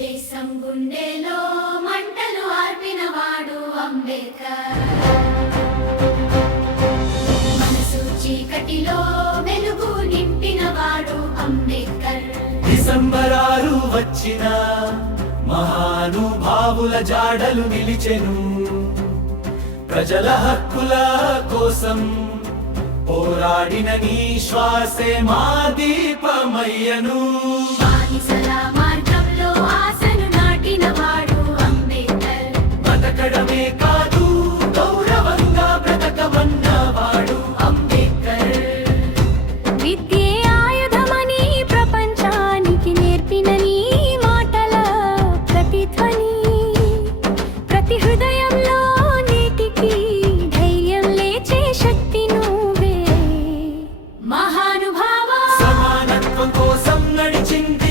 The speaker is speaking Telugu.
దేశం గుండెలో మంటలు ఆర్పినవాడు అంబేద్కర్. మనసు చీకటిలో వెలుగు నింపినవాడు అంబేద్కర్. డిసెంబర్ 6 వచ్చిన మహానుభావుల జాడలు నిలిచెను. ప్రజల హక్కుల కోసం పోరాడిన నీ శ్వాసే మా దీపమయ్యను. బానిసల మార్గంలో ఆశను నాటినవాడు అంబేద్కర్. బతకడమే కాదు గౌరవంగా బ్రతకమన్నవాడు అంబేద్కర్. విద్యే ఆయుధమని ప్రపంచానికి నేర్పిన నీ మాటల ప్రతిధ్వని. ప్రతి హృదయంలో నేటికి ధైర్యం లేచే శక్తి నువ్వే. మహానుభావ సమానత్వం కోసం నడిచింది